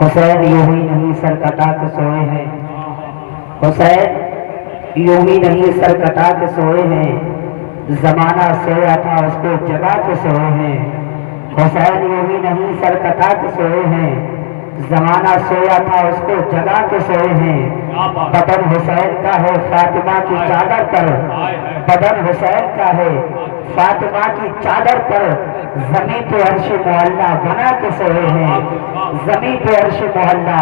حسین یوں ہی نہیں سر کٹا کے سوئے ہیں، حسین یوں ہی نہیں سر کٹا کے سوئے ہیں، زمانہ سویا تھا اس کو جگا کے سوئے ہیں۔ حسین یوں ہی نہیں سر کٹا کے سوئے ہیں، زمانہ سویا تھا اس کو جگا کے سوئے ہیں۔ بدن حسین کا ہے فاطمہ کی چادر پر، بدن حسین کا ہے فاطمہ کی چادر پر، زمین پہ عرش معلّہ بنا کے سوئے ہیں، زمین پہ عرش معلّہ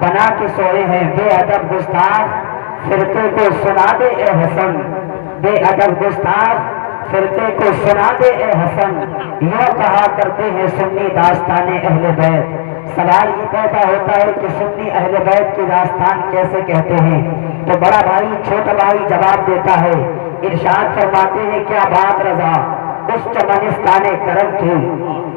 بنا کے سوئے ہیں۔ بے ادب گستاخ فرقے کو سنا دے اے حسن، بے ادب گستاخ فرقے کو سنا دے اے حسن، یوں کہا کرتے ہیں سنی داستان اہل بیت۔ سوال یہ پیدا ہوتا ہے کہ سنی اہل بیت کی داستان کیسے کہتے ہیں؟ تو بڑا بھائی چھوٹا بھائی جواب دیتا ہے، ارشاد فرماتے ہیں کیا بات رضا اس چمنستان کرم کی،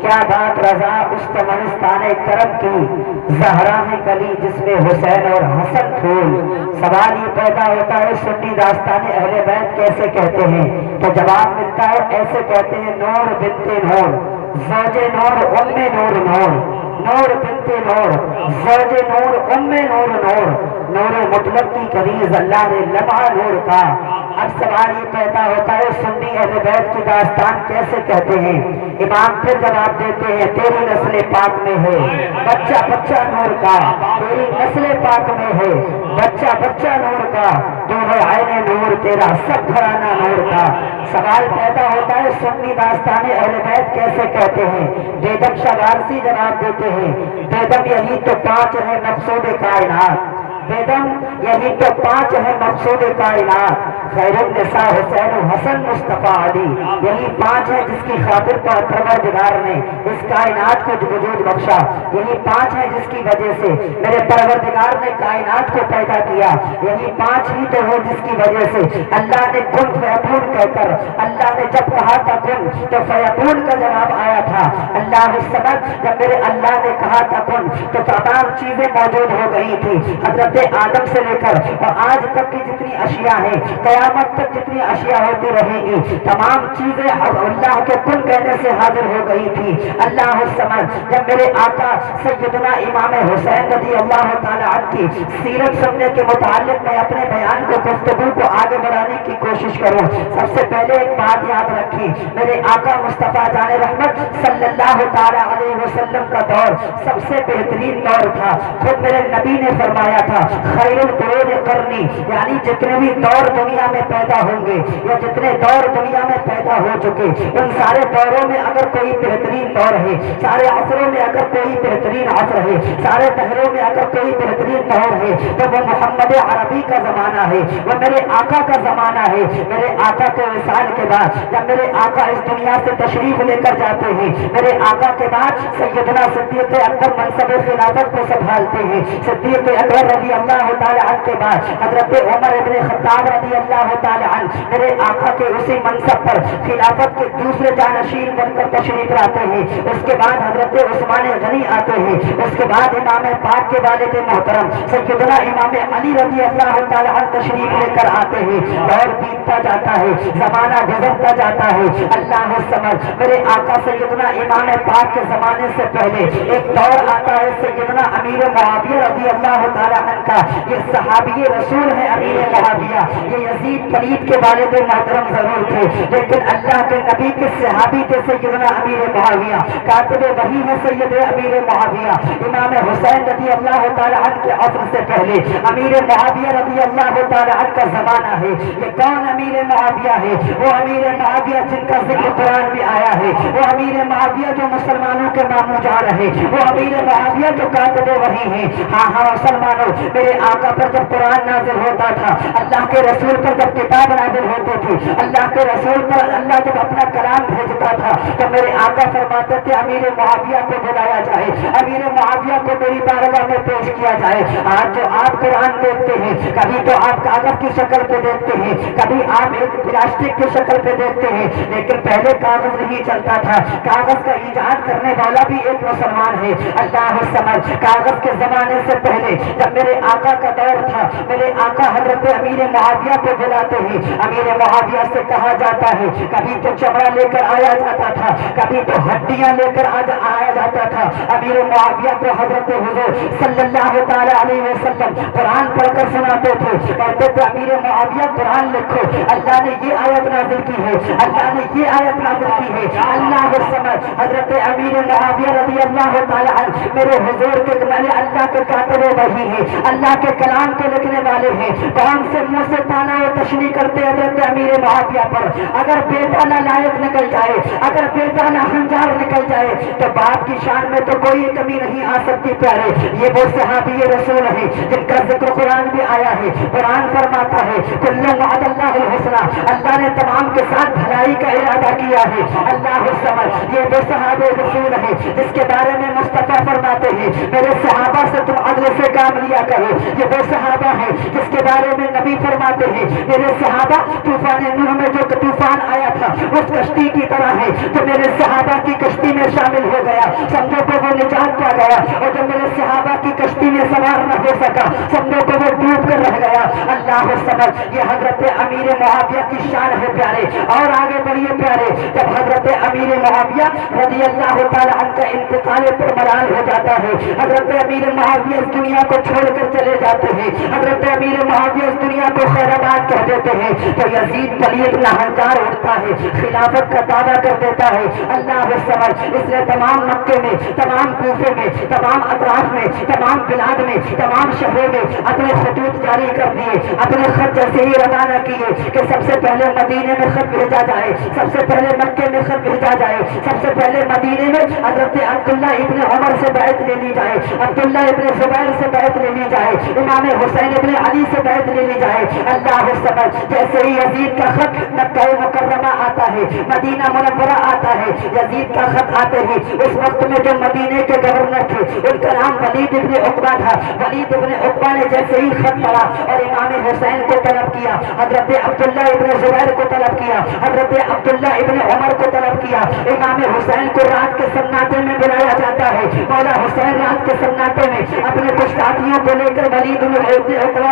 کیا بات رضا اس چمنستان کرم کی، زہرا ہے کلی جس میں حسین اور حسن پھول۔ سوال یہ پیدا ہوتا ہے سنی داستان اہل بیت کیسے کہتے ہیں؟ تو جواب ملتا ہے ایسے کہتے ہیں، نور بنت نور زوج نور ام نور نور، نور بنت نور زوج نور ام نور نور، نور مطلق کی کنیز اللہ نے لمحہ نور کا۔ اب سوال یہ پیدا ہوتا ہے سنی اہل بیت کی داستان کیسے کہتے ہیں؟ امام پھر جواب دیتے ہیں، تیری نسل پاک میں ہے بچہ بچہ نور کا، تیری نسل پاک میں ہے بچہ بچہ نور کا، تو ہے عین نور تیرا سب گھرانہ نور کا۔ سوال پیدا ہوتا ہے سنی داستان اہل بیت کیسے کہتے ہیں؟ بیدم شاہ وارسی جواب دیتے ہیں، بیدم یہی تو پانچ ہے مقصود کائنات، بیدم یہی تو پانچ ہے مقصود کائنات، خیر النساء حسین حسن مصطفیٰ علی، یہی پانچ ہے جس کی خاطر پر پروردگار نے اس کائنات کو وجود بخشا، یہی پانچ ہے جس کی وجہ سے میرے پروردگار نے کائنات کو پیدا کیا، یہی پانچ ہی تو ہے جس کی وجہ سے اللہ نے کن فیکون کہہ کر، اللہ نے جب کہا تھا کن تو فیکون کا جواب آیا تھا۔ اللہ الصمد، جب میرے اللہ نے کہا تھا کن تو تمام چیزیں موجود ہو گئی تھی، حضرت آدم سے لے کر اور آج تک کی جتنی اشیاء ہیں، قیامت تک جتنی اشیاء ہوتی رہیں گی، تمام چیزیں اللہ کے کن کہنے سے حاضر ہو گئی تھی۔ اللہ الصمد، جب میرے آقا سیدنا امام حسین رضی اللہ تعالی عنہ کی سیرت سننے کے متعلق میں اپنے بیان کو گفتگو کو آگے بڑھانے کی کوشش کروں، سب سے پہلے ایک بات یاد رکھیں، میرے آقا مصطفیٰ جان رحمت صلی اللہ تعالی علیہ وسلم کا دور سب سے بہترین دور تھا۔ خود میرے نبی نے فرمایا تھا خیر القرون قرنی، یعنی جتنے بھی دور دنیا میں پیدا ہوں گے یا جتنے دور دنیا میں پیدا ہو چکے، ان سارے دوروں میں اگر کوئی بہترین دور ہے، سارے عصروں میں اگر کوئی بہترین عصر ہے، سارے دہروں میں اگر کوئی بہترین دور ہے تو وہ محمد عربی کا زمانہ ہے، وہ میرے آقا کا زمانہ ہے۔ میرے آقا کے وصال کے بعد جب میرے آقا اس دنیا سے تشریف لے کر جاتے ہیں، میرے آقا کے بعد سیدنا صدیق اکبر منصب خلافت کو سنبھالتے ہیں، صدیق اکبر رضی اللہ تعالی عنہ کے بعد حضرت عمر ابن خطاب رضی اللہ تعالی عنہ میرے آقا کے اسی منصب پر خلافت کے دوسرے جانشین بن کر تشریف لاتے ہیں۔ اس کے بعد حضرت عثمان غنی آتے ہیں، اس کے بعد امام پاک کے والد محترم سیدنا امام علی رضی اللہ تعالی عنہ تشریف لے کر آتے ہیں۔ دور بیتتا جاتا ہے، زمانہ گزرتا جاتا ہے۔ اللہ سمجھ، میرے آقا سیدنا امام پاک کے زمانے سے پہلے ایک دور آتا ہے سیدنا امیر معاویہ رضی اللہ تعالی عنہ کا، یہ صحابی رسول ہے امیر معاویہ، یہ یزید پلید کے والد محترم ضرور تھے لیکن اللہ کے نبی کے صحابی تھے سیدنا امیر معاویہ، کاتب وحی ہے سید امیر معاویہ۔ امام حسین رضی اللہ تعالی عنہ کے عصر سے پہلے امیر معاویہ رضی اللہ تعالی عنہ کا زمانہ ہے۔ یہ کون امیر معاویہ ہے؟ وہ امیر معاویہ جن کا ذکر قرآن میں آیا ہے، وہ امیر معاویہ جو مسلمانوں کے ماموں جا رہے، وہ امیر معاویہ جو کاتب وحی ہیں۔ ہاں ہاں مسلمانوں، میرے آقا پر جب قرآن نازل ہوتا تھا، اللہ کے رسول پر جب کتاب نازل ہوتی تھی، اللہ کے رسول پر اللہ جب اپنا کلام بھیجتا تھا تو میرے آقا فرماتے تھے امیر معاویہ کو بلایا جائے، امیر معاویہ کو میری بارگاہ میں پیش کیا جائے۔ آج جو آپ قرآن دیکھتے ہیں، کبھی تو آپ کاغذ کی شکل پہ دیکھتے ہیں، کبھی آپ ایک پلاسٹک کی شکل پہ دیکھتے ہیں، لیکن پہلے کاغذ نہیں چلتا تھا، کاغذ کا ایجاد کرنے والا بھی ایک مسلمان ہے۔ اللہ سمجھ، کاغذ کے زمانے سے پہلے جب میرے آقا کا دور تھا، میرے آقا حضرت امیر معاویہ کو بلاتے ہیں امیر معاویہ سے کہا جاتا ہے کبھی تو چمڑا لے کر آیا جاتا تھا کبھی تو ہڈیاں لے کر آیا جاتا تھا امیر معاویہ کو حضرت حضور صلی اللہ تعالی علیہ وسلم قرآن پڑھ کر سناتے تھے کہتے تھے امیر معاویہ قرآن لکھو اللہ نے یہ آیت نازل کی ہے اللہ نے یہ آیت نازل کی ہے اللہ کو سمجھ حضرت امیر معاویہ رضی اللہ تعالی عنہ میرے حضور کے میں اللہ کے کاتب وحی ہے اللہ کے کلام کے لکھنے والے ہیں کون سے منہ سے تانا و تشریح کرتے حضرت امیر معاویہ پر اگر بیٹا نالائق نکل جائے اگر بیٹا ناہنجار نکل جائے تو باپ کی شان میں تو کوئی کمی نہیں آ سکتی پیارے یہ وہ صحابی رسول ہیں جن کا ذکر قرآن بھی آیا ہے قرآن فرماتا ہے کل وعد اللہ الحسنى اللہ نے تمام کے ساتھ بھلائی کا ارادہ کیا ہے اللہ سمجھ یہ وہ صحابہ رسول ہیں جس کے بارے میں مصطفیٰ فرماتے ہیں میرے صحابہ سے تم عدل سے کام لیا کرو یہ وہ صحابہ ہیں جس کے بارے میں نبی فرماتے ہیں میرے صحابہ طوفان نوح میں جو طوفان آیا تھا اس کشتی کی طرح ہے تو میرے صحابہ کی کشتی میں شامل ہو گیا سمجھو کہ وہ نجات پا گیا اور جب میرے صحابہ کی کشتی میں سوار نہ ہو سکا سمجھو کہ وہ ڈوب کر رہ گیا اللہ سمجھ یہ حضرت امیر معاویہ کی شان ہے پیارے اور آگے بڑھیے پیارے جب حضرت امیر معاویہ رضی اللہ تعالی عنہ کا انتقال پر مرال ہو جاتا ہے حضرت امیر معاویہ اس دنیا کو چھوڑ کر چلے جاتے ہیں حضرت امیر معاویہ اس دنیا کو خیر آباد کہہ دیتے ہیں تو یزید پلیت ناہنجار اٹھتا ہے خلافت کا دعویٰ کر دیتا ہے اللہ سمجھ اس نے تمام مکے میں تمام کوفے میں تمام اطراف میں تمام بلاد میں تمام شہروں میں اپنے خطوط جاری کر دیے اپنے خط جیسے ہی روانہ کیے کہ سب سے پہلے مدینے میں خط بھیجا جائے سب سے پہلے مکے میں خط بھیجا جائے سب سے پہلے مدینے میں حضرت عبداللہ ابن عمر سے بیعت لے لی جائے عبداللہ ابن زبیر سے بیعت لے لی جائے امام حسین ابن علی سے بیعت لے لی جائے اللہ سمجھ جیسے ہی یزید کا خط مکہ مکرمہ آتا ہے مدینہ منورہ آتا ہے یزید کا خط آتے ہی اس وقت میں جو مدینے کے گورنر تھے ان کا نام ولید ابن عقبہ تھا ولید ابن عقبہ نے جیسے ہی خط پڑھا اور امام حسین کو طلب کیا حضرت عبداللہ ابن زبیر کو طلب کیا حضرت عبداللہ ابن عمر کو طلب کیا امام حسین کو رات کے سناٹے میں بلایا جاتا ہے مولا حسین رات کے سناٹے میں اپنے کچھ ساتھیوں کو لے کر ولید ابن عقبہ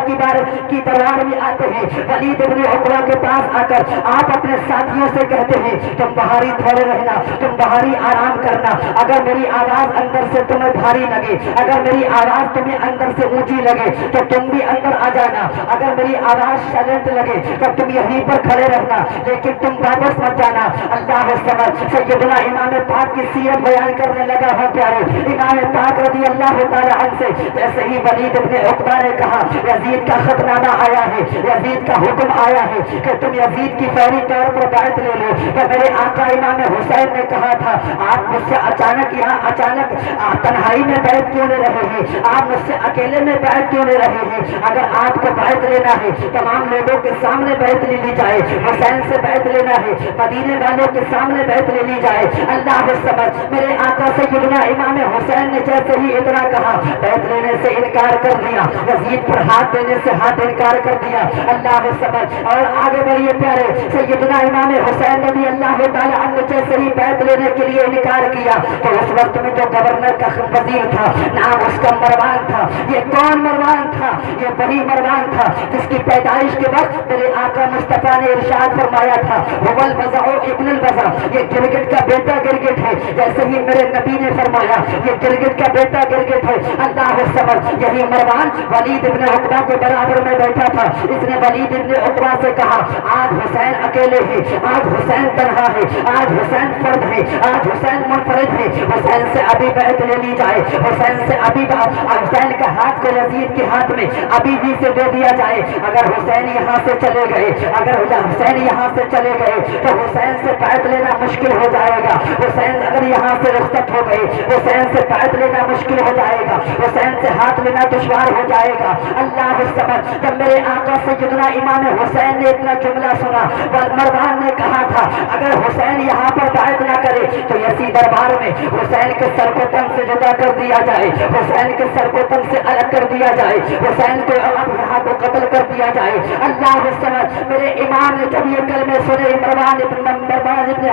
کی دربار میں آتے ہیں ولید ابن عقبہ کے پاس آ کر آپ اپنے ساتھیوں سے کہتے ہیں تم باہری تھوڑے رہنا تم باہری آرام کرنا اگر میری آواز اندر سے تمہیں بھاری لگے اگر میری آواز تمہیں اندر سے اونچی لگے تو تم بھی اندر آ جانا اگر میری آواز سائلنٹ لگے تو تم یہیں پر کھڑے رہنا لیکن تم واپس مت جانا اللہ سمجھ سیدنا امام پاک کی سیرت بیان کرنے لگا ہے پیارے امام پاک رضی اللہ تعالی عنہ سے جیسے ہی ولید ابن عقبہ نے کہا یزید کا خط نامہ آیا ہے یزید کا حکم آیا ہے کہ تم یزید کی فوری طور پر بیعت لے لو تو میرے آقا امام حسین نے کہا تھا آپ مجھ سے اچانک یہاں اچانک تنہائی میں بیعت کیوں لے رہے ہیں آپ مجھ سے اکیلے میں بیعت کیوں لے رہے ہیں اگر آپ کو بیعت لینا ہے تمام لوگوں کے سامنے بیعت لے لی جائے حسین سے بیعت لینا ہے مدینے والوں کے سامنے بیعت لے لی جائے اللہ سمجھ میرے آقا سیدنا امام حسین نے جیسے ہی اتنا کہا بیعت لینے سے انکار کر دیا یزید پر ہاتھ دینے سے ہاتھ انکار کر دیا اللہ سمجھ اور آگے بڑھیے پیارے سیدنا امام حسین رضی اللہ تعالی عنہ جیسے ہی بیعت لینے کے لیے انکار کیا تو اس وقت میں جو گورنر کا وزیر تھا نام اس کا مروان تھا یہ کون مروان تھا یہ وہی مروان تھا جس کی پیدائش کے وقت میرے آقا مصطفیٰ نے ارشاد فرمایا تھا هو البزع ابن البزع یہ گرگٹ کا بیٹا گرگٹ ہے جیسے ہی میرے نبی نے فرمایا یہ گرگٹ کا بیٹا گرگٹ ہے اللہ سمجھ یہی مروان ولید ابن عقبہ کے برابر میں بیٹھا تھا اس نے ولید ابن عقبہ سے کہا آج حسین اکیلے ہیں آج حسین تنہا ہے آج حسین فرد ہے آج حسین منفرد ہے حسین سے ابھی بیعت لے لی جائے حسین سے ابھی حسین کا ہاتھ کو یزید کے ہاتھ میں ابھی بھی سے دے دیا جائے اگر حسین یہاں سے چلے گئے اگر حسین یہاں سے چلے گئے تو حسین سے بیعت لینا مشکل ہو جائے گا حسین اگر یہاں سے رخصت ہو گئے حسین سے بیعت لینا مشکل ہو جائے گا حسین سے ہاتھ لینا دشوار ہو جائے گا اللہ سمجھ جب میرے آقا سیدنا امام حسین نے اتنا جملہ سنا مروان نے کہا تھا اگر حسین یہاں پر بیعت نہ کرے تو اسی دربار میں حسین کے سر کو تن سے جدا کر دیا جائے حسین کے سر کو تن سے الگ کر دیا جائے حسین کو یہاں کو قتل کر دیا جائے اللہ سمجھ میرے امام نے جب یہ کلمے سنے مروان ابن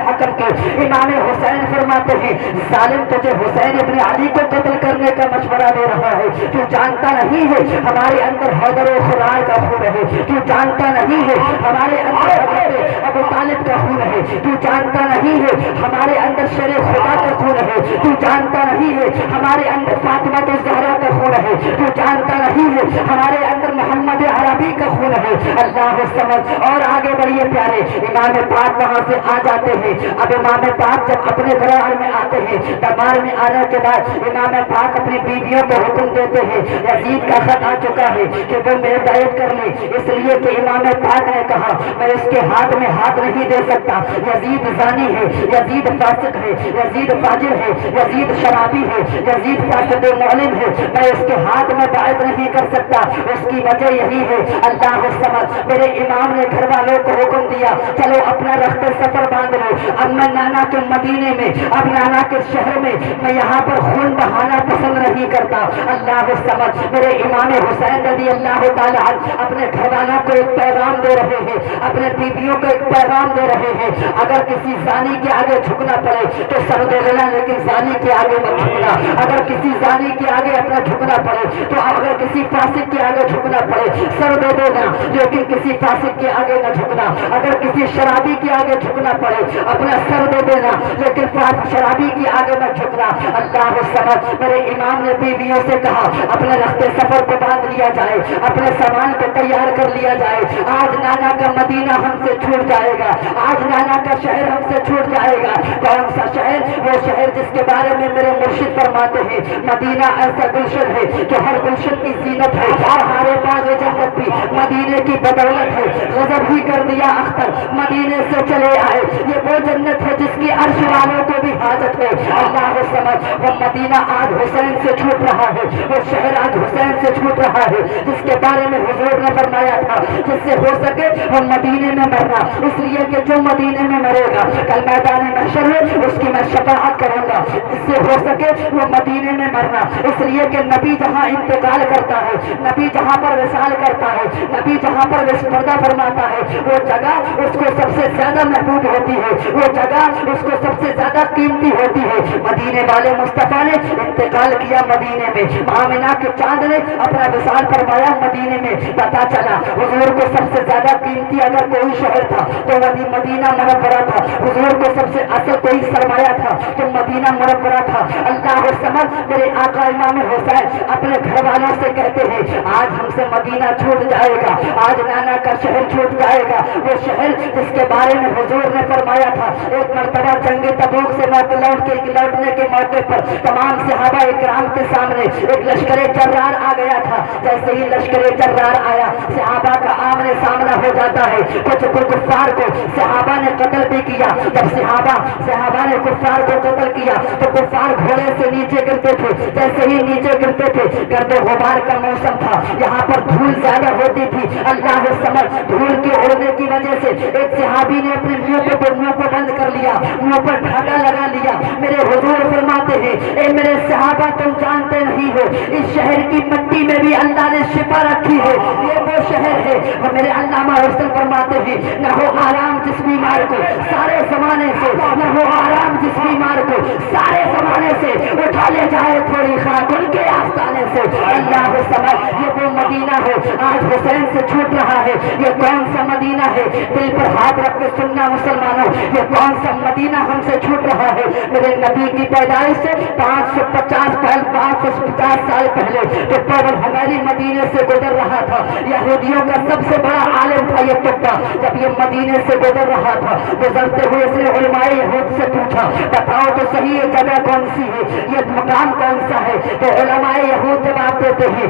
حکم کے امام حسین فرماتے ہیں ظالم تجھے حسین ابن علی کو قتل کرنے کا مشورہ دے رہا ہے ہے, تو جانتا نہیں ہے ہمارے اندر حیدر و خرار کا خون ہے, تو جانتا نہیں ہے ہمارے اندر حضرت ابو طالب کا خون ہے, تو جانتا نہیں ہے ہمارے اندر شیر خدا کا خون ہے, تو جانتا نہیں ہے ہمارے اندر فاطمہ الزہرا کا خون ہے, تو جانتا نہیں ہے ہمارے اندر محمد عربی کا خون ہے. اللہ سمجھ. اور آگے بڑھیے پیارے, امام پاک وہاں سے آ جاتے ہیں. اب امام پاک جب اپنے دربار میں آتے ہیں, دربار میں آنے کے بعد امام پاک اپنی بیویوں کو حکم دیتے ہیں, یزید کا خط آ چکا ہے کہ وہ میرے بیعت کر لیں, اس لیے کہ امام پاک نے کہا میں اس کے ہاتھ میں ہاتھ نہیں دے سکتا, یزید زانی ہے, یزید فاسق ہے, یزید فاجر ہے, یزید شرابی ہے, یزید فاسد معلم ہے, میں اس کے ہاتھ میں بیعت نہیں کر سکتا. اس کی وجہ یہی ہے, اللہ سمجھ, میرے امام نے گھر والوں کو حکم دیا چلو اپنا رخت سفر باندھ لو, اب میں نانا کے مدینے میں, اب نانا کے شہر میں میں یہاں پر خون بہانا پسند نہیں کرتا. اللہ سمجھ, میرے امام حسین رضی اللہ تعالیٰ اپنے گھر والوں کو ایک پیغام دے رہے ہیں, اپنے بیویوں کو ایک پیغام دے رہے ہیں, اگر کسی زانی کے آگے جھکنا پڑے تو سر دے لینا, لیکن زانی کے آگے مت جھکنا. اگر کسی زانی کے آگے اپنا جھکنا پڑے تو اگر کسی فاسق کے آگے جھکنا پڑے سر دے دینا, لیکن کسی فاسق کے آگے نہ جھکنا. اگر کسی شرابی کے آگے جھکنا پڑے اپنا سر دے دینا, لیکن شرابی کے آگے نہ جھکنا. اللہ سمجھ, میرے امام نے بیویوں سے کہا اپنے رخت سفر کو باندھ لیا جائے, اپنے سامان کو تیار کر لیا جائے. آج نانا کا مدینہ ہم سے چھوٹ جائے گا, آج نانا کا شہر ہم سے چھوٹ جائے گا. کون سا شہر؟ وہ شہر جس کے بارے میں میرے مرشد فرماتے ہیں مدینہ ایسا گلشن ہے کہ ہر گلشن کی زینت ہے, اور ہمارے باغ جنت بھی مدینے کی بدولت ہے. غضب ہی کر دیا اختر, مدینے سے چلے آئے, یہ وہ جنت ہے جس کی عرش والوں کو بھی حاجت ہے. اللہ سمجھ, وہ مدینہ آج حسین سے چھوٹ رہا ہے, وہ شہر آج حسین سے چھوٹ رہا ہے جس کے بارے میں حضور نے فرمایا تھا جس سے ہو سکے وہ مدینے میں مرنا, اس لیے کہ جو مدینے میں مرے گا کل میدان محشر میں اس کی میں شفاعت کروں گا. اس سے ہو سکے وہ مدینے میں مرنا, اس لیے کہ نبی جہاں انتقال کرتا ہے, نبی جہاں پر وصال کرتا ہے, نبی جہاں پر پردہ فرماتا ہے, وہ جگہ اس کو سب سے زیادہ محبوب ہوتی ہے, وہ جگہ اس کو سب سے زیادہ قیمتی ہوتی ہے. مدینے والے مصطفیٰ نے انتقال کیا مدینے میں, آمنہ کے چاند نے اپنا وصال فرمایا مدینے میں. پتا چلا حضور کو سب سے زیادہ قیمتی اگر کوئی شہر تھا تو وہ مدینہ منورہ تھا, حضور کو سب سے اصل کوئی سرمایہ تھا تو مدینہ منورہ تھا. اللہ سمجھ, میرے آقا امام حسین اپنے گھر والوں سے کہتے ہیں آج ہم سے مدینہ چھوٹ جائے گا, آج نانا کا شہر چھوٹ جائے گا, وہ شہر جس کے بارے میں حضور نے فرمایا تھا. ایک مرتبہ جنگ تبوک سے لوٹنے کے موقع پر تمام صحابہ اکرام کے سامنے ایک لشکر جرار آ گیا تھا. جیسے ہی لشکر جرار آیا صحابہ کا آمنے سامنا ہو جاتا ہے. کچھ کفار کو صحابہ نے قتل بھی کیا. جب صحابہ نے کفار کو قتل کیا تو کفار گھوڑے سے نیچے گرتے تھے, جیسے ہی نیچے گرتے تھے گرد و غبار کا موسم تھا, یہاں پر دھول زیادہ ہوتی تھی. اللہ سمجھ, دھول کے اڑنے کی وجہ سے ایک صحابی نے اپنے منہ کو بند کر لیا, منہ پر ڈھاکا لگا لیا. میرے حضور فرماتے ہیں اے میرے صحابہ تم جانتے نہیں ہو اس شہر کی مٹی میں بھی اللہ نے شفا رکھی ہے, یہ وہ شہر ہے. اور میرے علامہ حسن فرماتے ہیں نہ ہو آرام جس بیمار کو سارے زمانے سے, نہ ہو آرام جس بیمار کو سارے زمانے سے, اٹھا لے جائے تھوڑی خاک ان کے آستانے سے. اللہ سمجھ, یہ وہ مدینہ ہے آج حسین سے چھوٹ رہا ہے. یہ کون سا مدینہ ہے؟ دل پر ہاتھ رکھ کے سننا مسلمانوں, یہ کون سا مدینہ ہم سے چھوٹ رہا ہے؟ میرے نبی کی پیدائش سے 550 سال پہلے تو پاول ہماری مدینے سے گزر رہا تھا. یہودیوں کا سب سے بڑا عالم تھا یہ تبا, جب یہ مدینے سے گزر رہا تھا گزرتے ہوئے اس نے علماء یہود سے پوچھا بتاؤ تو صحیح یہ جگہ کون سی ہے, یہ مقام کون سا ہے؟ تو علماء یہود جواب دیتے ہیں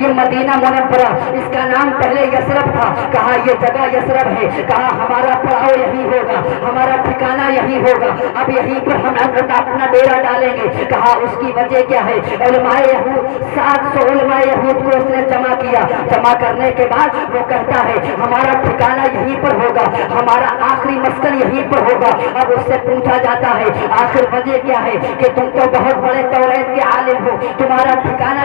یہ مدینہ منورہ, اس کا نام پہلے یثرب تھا. کہا یہ جگہ یثرب ہے, کہا ہمارا پڑاؤ یہی ہوگا, ہمارا ٹھکانہ یہی ہوگا, اب یہیں پر ہم اپنا ڈیرا ڈالیں گے. کہا اس کی وجہ کیا ہے؟ علماء یہود 700 علماء یہود کو اس نے جمع کیا. جمع کرنے کے بعد وہ کہتا ہے ہمارا ٹھکانہ یہیں پر ہوگا, ہمارا آخری مسکن یہیں پر ہوگا. اب اس سے پوچھا جاتا ہے آخر وجہ کیا ہے کہ تم تو بہت بڑے توریت کے عالم ہو, تمہارا ٹھکانہ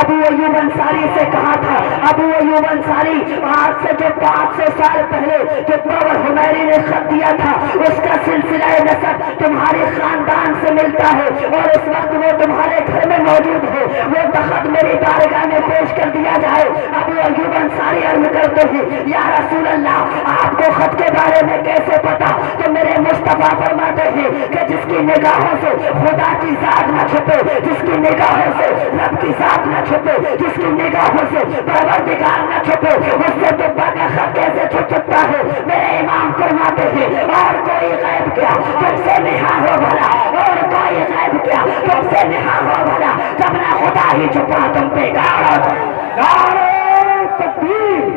ابو ایوب انصاری سے کہا تھا، ابو ایوب انصاری آج سے جو 500 سال پہلے جو باور حمیری نے خط دیا تھا اس کا سلسلہ نسب تمہارے خاندان سے ملتا ہے اور اس وقت وہ تمہارے گھر میں موجود ہے، وہ خط میری بارگاہ میں پیش کر دیا جائے۔ ابو ایوب انصاری عرض کرتے ہیں یا رسول اللہ آپ کو خط کے بارے میں کیسے پتا؟ تو میرے مصطفیٰ فرماتے ہیں کہ جس کی نگاہوں سے خدا کی ذات نہ چھپے، جس کی نگاہوں سے رب کی ذات نہ چھپے، جس کی نگاہوں سے پروردگار نہ چھپے، اس سے تو کا خط کیسے چھپ سکتا ہے؟ میرے امام فرماتے ہیں اور کوئی غیب کیا تم سے نہا ہو بھلا، اور کوئی غیب کیا تم سے نہا ہو بھلا، جب نہ خدا ہی چھپا تم پہ گاڑا۔ نعرہ تکبیر،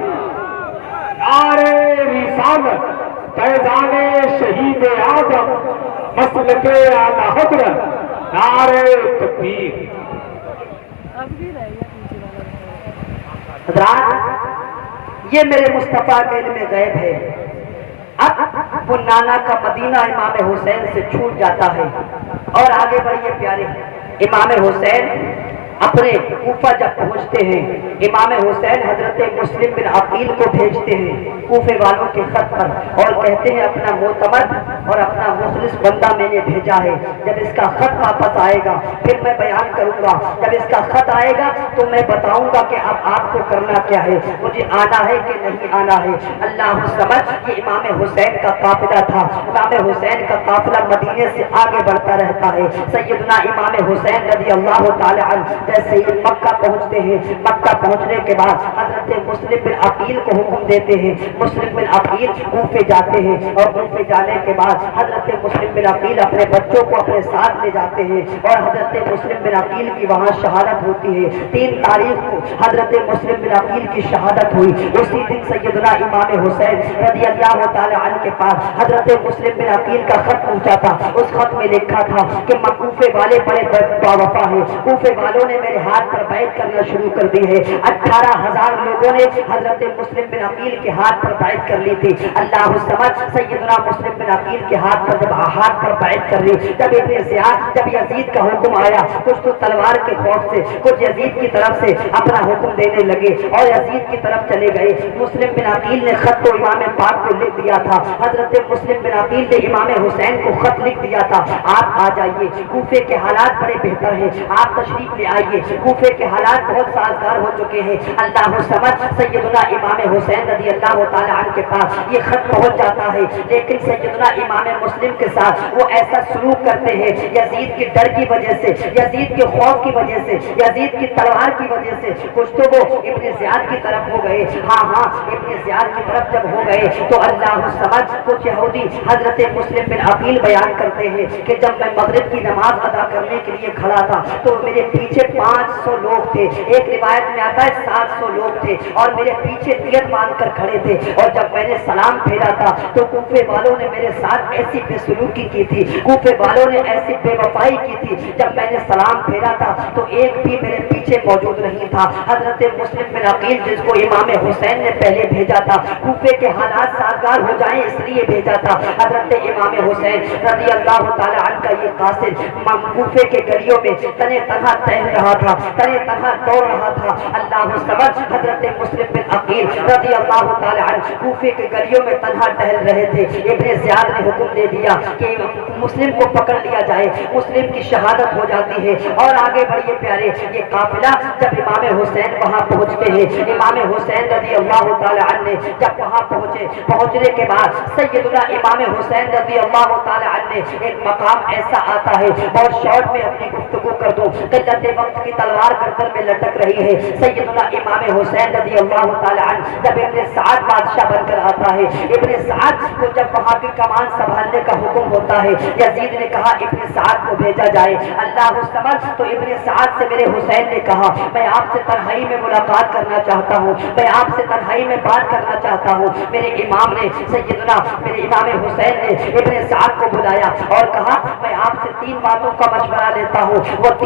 نعرہ رسالت، فیضان شہید اعظم، مسلک اعلی حضرت، نعرہ تکبیر۔ حضرات یہ میرے مصطفیٰ کے علم غیب ہے۔ اب وہ نانا کا مدینہ امام حسین سے چھوٹ جاتا ہے اور آگے بڑھیے پیارے، امام حسین اپنے کوفہ جب پہنچتے ہیں، امام حسین حضرت مسلم بن عقیل کو بھیجتے ہیں کوفے والوں کے خط پر اور کہتے ہیں اپنا معتمد اور اپنا مخلص بندہ میں نے بھیجا ہے، جب اس کا خط واپس آئے گا پھر میں بیان کروں گا، جب اس کا خط آئے گا تو میں بتاؤں گا کہ اب آپ کو کرنا کیا ہے، مجھے آنا ہے کہ نہیں آنا ہے۔ اللہ سمجھ، یہ امام حسین کا قافلہ تھا، امام حسین کا قافلہ مدینے سے آگے بڑھتا رہتا ہے۔ سیدنا امام حسین رضی اللہ تعالی عنہ جیسے ہی مکہ پہنچتے ہیں، مکہ پہنچنے کے بعد حضرت مسلم بن عقیل کو حکم دیتے ہیں، مسلم بن عقیل کوفے جاتے ہیں اور کوفے جانے کے بعد حضرت مسلم بن عقیل اپنے بچوں کو اپنے ساتھ لے جاتے ہیں اور حضرت مسلم بن عقیل کی وہاں شہادت ہوتی ہے۔ 3 تاریخ کو حضرت مسلم بن عقیل کی شہادت ہوئی، اسی دن سیدنا امام حسین رضی اللہ تعالی عنہ کے پاس حضرت مسلم بن عقیل کا خط پہنچا تھا، اس خط میں لکھا تھا کہ کوفے والے بڑے باوفا ہیں، کوفے والوں نے میرے ہاتھ پر بیعت کرنا شروع کر دی ہے۔ 18,000 لوگوں نے حضرت مسلم بن عقیل کے ہاتھ پر بیعت کر لی تھی۔ اللہ سمجھ، سیدنا مسلم بن عقیل کے ہاتھ پر جب ہاتھ پر بیعت کر لی، جب ابن زیاد جب یزید کا حکم آیا، کچھ تو تلوار کے خوف سے، کچھ یزید کی طرف سے اپنا حکم دینے لگے اور یزید کی طرف چلے گئے۔ مسلم بن عقیل نے خط کو امام پاک کو لکھ دیا تھا، حضرت مسلم بن عقیل نے امام حسین کو خط لکھ دیا تھا، آپ آ جائیے، کوفے کے حالات بڑے بہتر ہیں، آپ تشریف لے آئیے، کوفے کے حالات بہت سازگار ہو چکے ہیں۔ اللہ سمجھ، سیدنا امام حسین رضی اللہ تعالی عنہ کے پاس یہ خط پہنچ جاتا ہے، لیکن سیدنا امام مسلم کے ساتھ وہ ایسا سلوک کرتے ہیں یزید کی ڈر کی وجہ سے، یزید کے خوف کی وجہ سے، یزید کی تلوار کی وجہ سے، کچھ تو وہ ابن زیاد کی طرف ہو گئے، ہاں ابن زیاد کی طرف جب ہو گئے تو اللہ سمجھ کچھ یہودی حضرت مسلم بن عقیل بیان کرتے ہیں کہ جب میں مغرب کی نماز ادا کرنے کے لیے کھڑا تھا تو میرے پیچھے 500 لوگ تھے، ایک روایت میں آتا ہے 700 لوگ تھے اور میرے پیچھے تیغ باندھ کر کھڑے تھے، اور جب میں نے سلام پھیرا تھا تو کوفے والوں نے میرے ساتھ ایسی بے سلوکی کی تھی، کوفے والوں نے ایسی بے وفائی کی تھی، جب میں نے سلام پھیرا تھا تو ایک بھی میرے پیچھے موجود نہیں تھا۔ حضرت مسلم بن عقیل جس کو امام حسین نے پہلے بھیجا تھا، کوفے کے حالات سازگار ہو جائیں اس لیے بھیجا تھا، حضرت امام حسین رضی اللہ تعالی عنہ کا یہ قاصد کوفے کے گلیوں میں تنے تنہا ٹہل رہا تھا، تنے تنہا دوڑ رہا تھا۔ اللہ سمجھ، حضرت مسلم بن عقیل رضی اللہ تعالی عنہ کوفے کے گلیوں میں تنہا ٹہل رہے تھے، ابن زیاد نے حکم دے دیا کہ مسلم کو پکڑ لیا جائے، مسلم کی شہادت ہو جاتی ہے۔ اور آگے بڑھیے پیارے، یہ قافلہ جب امام حسین وہاں پہنچتے ہیں، امام حسین رضی اللہ تعالی عنہ نے جب وہاں پہنچنے کے بعد سیدنا امام حسین رضی اللہ تعالی عنہ نے ایک مقام ایسا آتا ہے، بہت شارٹ میں اپنی گفتگو کر دوں، قلت وقت کی تلوار گردن میں لٹک رہی ہے۔ سیدنا امام حسین رضی اللہ تعالی عنہ جب ابن سعد بادشاہ بن کر آتا ہے، ابن سعد کو جب وہاں کی کمان سنبھالنے کا حکم ہوتا ہے، یزید نے کہا ابن سعد کو بھیجا جائے۔ اللہ سمجھ، تو ابن سعد سے میرے حسین نے کہا میں آپ سے تنہائی میں ملاقات کرنا چاہتا ہوں، میں آپ سے تنہائی میں بات کرنا چاہتا ہوں۔ میرے امام نے سیدنا میرے امام حسین نے ابن سعد کو بلایا اور کہا میں آپ سے 3 باتوں کا مشورہ لیتا ہوں، وہ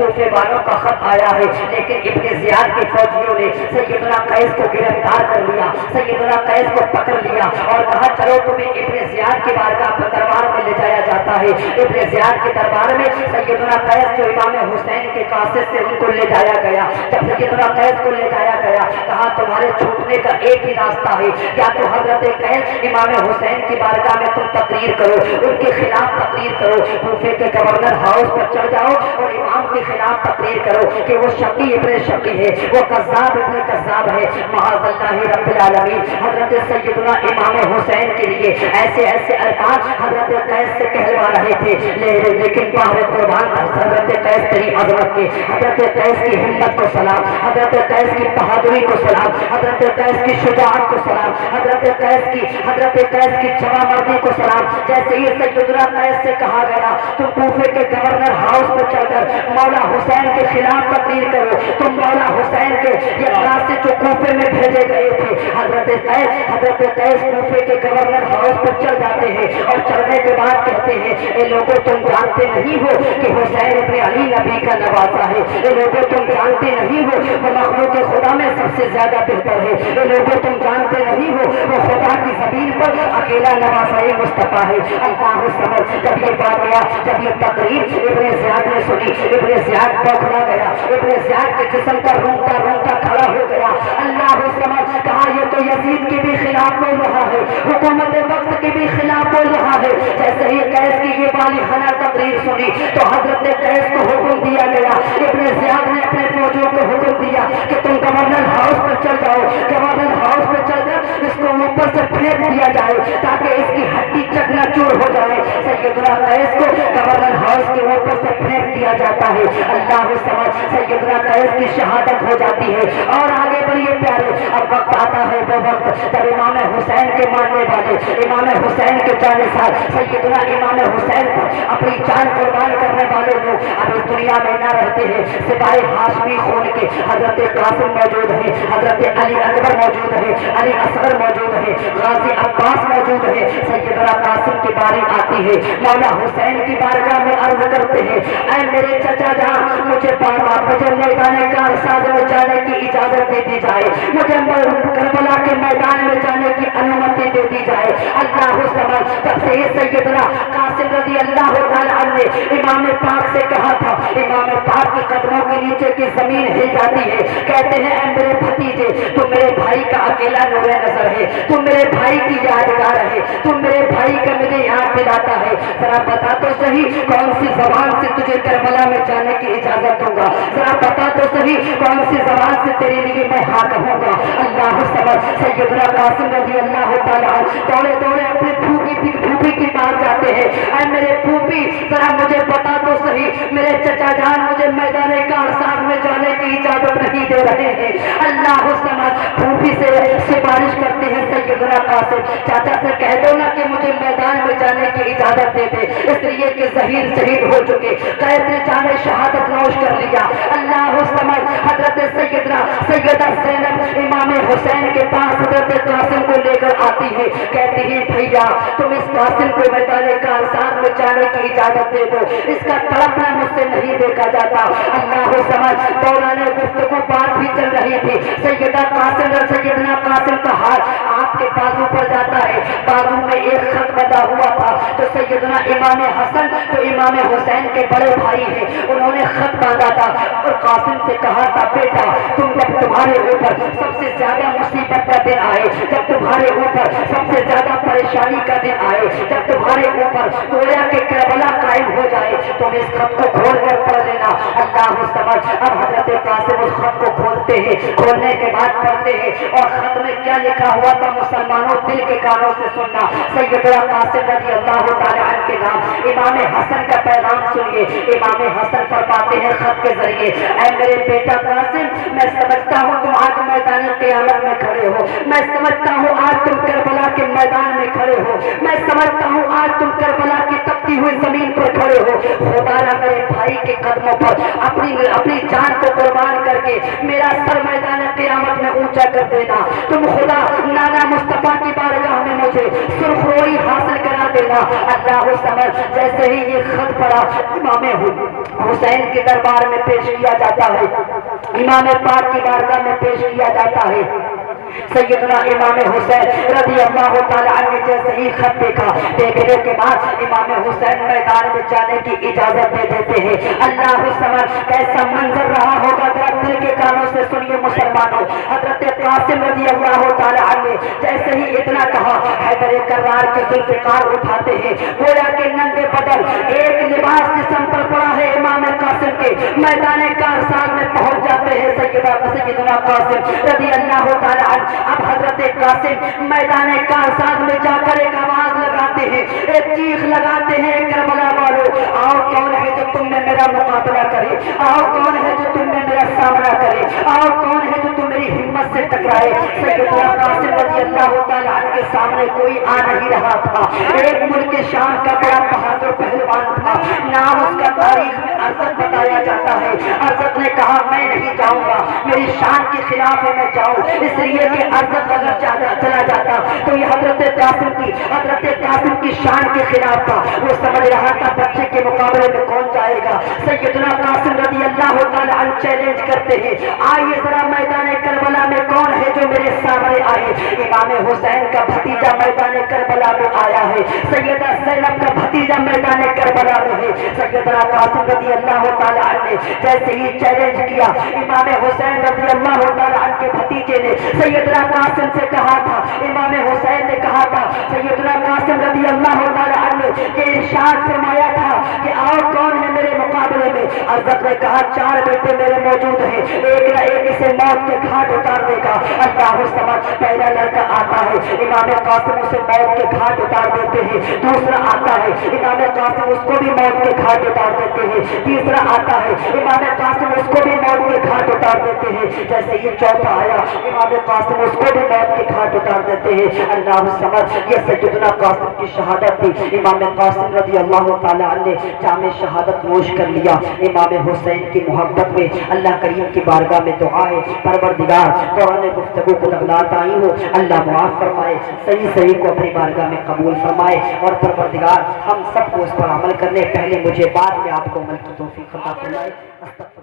کوفے والوں کا خط آیا ہے، لیکن ابن زیاد کے فوجیوں نے سیدنا قیس کو گرفتار کر لیا، سیدنا قیس کو پکڑ لیا اور کہا چلو تمہیں ابن زیاد کے بارگاہ پر دربار میں لے جایا جاتا ہے۔ ابن زیاد کے دربار میں سیدنا قیس جو امام حسین کے قاصد سے ان کو لے جایا گیا۔ جب سیدنا قیس کو لے جایا گیا کہا تمہارے چھوٹنے کا ایک ہی راستہ ہے، یا تو حضرت قیس امام حسین کی بارگاہ میں تم تقریر کرو، ان کے خلاف تقریر کرو، کوفے کے گورنر ہاؤس پر چڑھ جاؤ اور امام کے خلاف تقریر کرو کہ وہ شقی ابن شقی ہے، وہ کذاب ابن کذاب ہے، معاذ اللہ رب العالمین۔ حضرت سیدنا امام حسین کے لیے ایسے ایسے الفاظ حضرت قیس سے کہلوا رہے تھے، لیکن باہر قربان حضرت قیس تیری عظمت کے، حضرت قیس کی ہمت کو سلام، حضرت قیس کی بہادری کو سلام، حضرت قیس کی شجاعت کو سلام، حضرت قیس کی جوان مردی کو سلام۔ جیسے ہی سیدنا قیس سے کہا گیا تم کوفے کے گورنر ہاؤس پر چڑھ کر مولا حسین کے خلاف تقریر کرو، تم مولا حسین کے یہ راستے جو کوفے میں بھیجے گئے تھے، حضرت قیس کوفے کے گورنر ہاؤس پر چڑھ جاتے ہیں اور چڑھنے کے بعد کہتے ہیں اے لوگوں تم جانتے نہیں ہو کہ حسین ابن علی نبی کا نواسا ہے، اے لوگوں تم جانتے نہیں ہو وہ مخلوق خدا میں سب سے زیادہ بہتر ہے، اے لوگوں تم جانتے نہیں ہو وہ خدا کی زمین پر اکیلا نواسا مصطفیٰ ہے۔ اللہ سمجھ جب یہ بات گیا، جب یہ تقریر ابن زیاد نے سنی، ابن زیاد بوکھلا گیا، ابن زیاد کے جسم کا رونگٹا رونگٹا کھڑا ہو گیا۔ اللہ سمجھ کہا یہ تو یزید کے بھی خلاف بول رہا ہے، حکومت وقت کے بھی خلاف بول رہا ہے۔ جیسے ہی قیس کی یہ بالغانہ تقریر سنی تو حضرت قیس کو حکم دیا گیا، ابن زیاد نے اپنے فوجیوں کو حکم دیا کہ تم گورنر ہاؤس پر چڑھ جاؤ، گورنر ہاؤس پر چڑھ کر اس کو اوپر سے پھینک دیا جائے تاکہ اس کی ہڈی چکنا چور ہو جائے۔ سیدنا قیس کو گورنر ہاؤس کے اوپر سے پھینک دیا جاتا ہے۔ اللہ سمجھ سیدنا قیس کی شہادت ہو جاتی ہے۔ اور آگے بڑھیے پیارے، اب وقت آتا ہے وہ وقت جب امام حسین کے ماننے والے، امام حسین کے جانثار سیدنا امام حسین پر اپنی جان قربان کرنے والے لوگ اب اس دنیا میں نہ رہتے ہیں، سپاہی ہاشمی خون کے حضرت قاسم موجود ہے، حضرت علی اکبر موجود ہے، علی اصغر موجود ہے، غازی عباس موجود ہے۔ سیدنا قاسم کی باری آتی ہے، مولا حسین کی بارگاہ میں عرض کرتے ہیں اے میرے چچا جان مجھے مجھے میدان کارساز میں جانے کی اجازت دے دی جائے، مجھے کربلا کے میدان میں جانے کی انومتی دے دی جائے۔ اللہ سمجھ جب سے یہ سیدنا قاسم رضی اللہ تعالی عنہ نے امام پاک سے کہا تھا، امام پاک کے قدموں کے نیچے کی زمین ہل جاتی ہے، کہتے ہیں اے میرے بھتیجے تم میرے بھائی کا اکیلا نور نظر ہے، تم میرے بھائی کی یادگار ہے، تم میرے بھائی کا مجھے یاد دلاتا ہے، ذرا بتا تو صحیح کون سی زبان سے تجھے کربلا میں جانے کی اجازت دوں گا، ذرا بتا تو صحیح کون سی زبان سے تیرے لیے میں ہاں کہوں گا۔ اللہ سمجھ سیدنا قاسم رضی اللہ تعالیٰ دوڑے دوڑے اپنے پھوپھی کی پاس جاتے ہیں، اے میرے پھوپھی ذرا مجھے بتا تو صحیح میرے چچا جان مجھے میدان کارساز میں جانے کی اجازت نہیں دے رہے ہیں۔ اللہ سمجھ پھوپھی سے سفارش کرتے ہیں سیدنا قاسم چاچا سے کہہ دو نا کہ مجھے میدان میں جانے کی اجازت دے دے، اس لیے کہ ظہیر شہید ہو چکے، قیس نے جانے شہادت نوش کر لیا۔ اللہ سمجھ حضرت سیدہ زینب امام حسین کے پاس حضرت قاسم کو لے کر آتی ہے، کہتی ہے بھیا تم اس قاسم کو میدان کارساز میں جانے کی اجازت دے دو، اس کا تڑپنا مجھ سے نہیں دیکھا جاتا۔ اللہ سمجھ دوران گفتگو بات بھی چل رہی تھی، سیدنا قاسم کا ہاتھ آپ کے بازو پر جاتا ہے، بازو میں ایک خط بندھا ہوا تھا تو سیدنا امام حسن جو امام حسین کے بڑے بھائی ہیں انہوں نے خط باندھا تھا اور قاسم سے کہا تھا بیٹا تم جب تمہارے اوپر سب سے زیادہ مصیبت کا دن آئے، جب تمہارے اوپر سب سے زیادہ پریشانی کا دن آئے، جب تمہارے اوپر گویا کہ کربلا قائم ہو جائے تم اس خط کو کھول کر پڑھ لینا۔ اللہ سمجھ اب حضرت قاسم اس خط کو کھولتے ہیں، کھولنے کے بعد پڑھتے ہیں اور خط میں کیا لکھا ہوا تھا مسلمانوں دل کے کانوں سے سننا۔ سیدنا قاسم رضی اللہ تعالی عنہ کے نام امام حسن کا پیغام سنیے۔ امام حسن فرماتے ہیں خط کے ذریعے اے میرے بیٹا قاسم میں سمجھتا ہوں تم آج میدان قیامت میں کھڑے ہو، میں سمجھتا ہوں آج تم کربلا کے میدان میں کھڑے ہو، میں سمجھتا ہوں آج تم کربلا کی تپتی ہوئی زمین پر کھڑے ہو۔ خدا را میرے بھائی کے قدموں پر اپنی جان کو قربان کر کے میرا سر میدان قیامت میں اونچا کر دینا. تم خدا نانا مصطفیٰ کی بارگاہ میں مجھے سرخروئی حاصل کرا دینا. اللہ سمجھ جیسے ہی یہ خط پڑا امام حسین کے دربار میں پیش کیا جاتا ہے, امام پاک کی بارگاہ میں پیش کیا جاتا ہے. سیدنا امام حسین رضی اللہ تعالیٰ عنہ جیسے ہی خط دیکھا, دیکھنے کے بعد امام حسین میدان میں جانے کی اجازت دے دیتے ہیں. اللہ سمجھ کیسا منظر رہا ہوگا, ذرا دل کے کانوں سے سنیے مسلمانوں. حضرت قاسم رضی اللہ تعالیٰ عنہ جیسے ہی اتنا کہا, حیدر کرار کے ذوالفقار اٹھاتے ہیں, گویا کے ننگے بدن ایک لباس جسم پر پڑا ہے امام قاسم کے, میدان کارساز میں پہنچ جاتے ہیں سیدنا قاسم رضی اللہ تعالیٰ عنہ. اب حضرت قاسم میدان کارساز میں جا کر ایک آواز لگاتے ہیں, ایک چیخ لگاتے ہیں, کربلا والو آؤ, کون ہے جو تم نے میرا مقابلہ کرے, آؤ کون ہے جو تم نے میرا سامنا کرے, آؤ کون ہے جو تم میری ہمت سے ٹکرائے. سیدنا قاسم رضی اللہ تعالیٰ عنہ کے سامنے کوئی آ نہیں رہا تھا. ایک ملک شام کا بڑا بہادر پہلوان تھا, نام اس کا تاریخ میں ارزت بتایا جاتا ہے. ارزت نے کہا میں نہیں جاؤں گا, میری شان کے خلاف ہے میں جاؤں, اس لیے کہ ارزت اگر چلا جاتا تو یہ حضرت قاسم کی شان کے خلاف تھا. وہ سمجھ رہا تھا بچے کے مقابلے میں کون جائے گا. سیدنا قاسم رضی اللہ تعالیٰ عنہ چیلنج کرتے ہیں, آئیے ذرا میدان کربلا میں کون ہے جو میرے سامنے آئے. امام حسین کا بھتیجا میدان کربلا میں آیا ہے, سیدہ زینب کا بھتیجا میدان کربلا میں ہے. سیدنا قاسم رضی اللہ تعالیٰ عنہ نے جیسے ہی چیلنج کیا, امام حسین رضی اللہ تعالیٰ عنہ کے بھتیجے نے سیدنا قاسم سے کہا تھا, امام حسین نے کہا تھا, سیدنا قاسم رضی اللہ تعالیٰ عنہ کے ارشاد فرمایا تھا کہ آؤ کون ہے میرے مقابلے میں. ارزت نے کہا چار بیٹے میرے موجود ہیں, ایک نہ ایک اسے موت کے گھاٹ اتار دے گا. اللہ سمجھ پہلا لڑکا آتا ہے, امام قاسم اسے موت کے گھاٹ اتار دیتے ہیں. دوسرا آتا ہے, امام قاسم اس کو بھی موت کے گھاٹ اتار دیتے ہیں. تیسرا آتا ہے, امام قاسم اس کو بھی موت کے گھاٹ اتار دیتے ہیں. جیسے یہ چوتھا آیا, امام قاسم اس کو بھی موت کے گھاٹ اتار دیتے ہیں. اللہ سمجھ یہ سیدنا قاسم کی شہادت تھی. امام قاسم رضی اللہ تعالیٰ عنہ نے جام شہادت نوش کر لیا. امام حسین کی محبت میں اللہ کریم کی بارگاہ میں دعا ہے, پروردگار قرآن گفتگو کو لغزات آئی ہو اللہ معاف فرمائے, صحیح کو اپنی بارگاہ میں قبول فرمائے, اور پروردگار ہم سب کو اس پر عمل کرنے, پہلے مجھے بعد میں آپ کو عمل کی توفیق عطا فرمائے.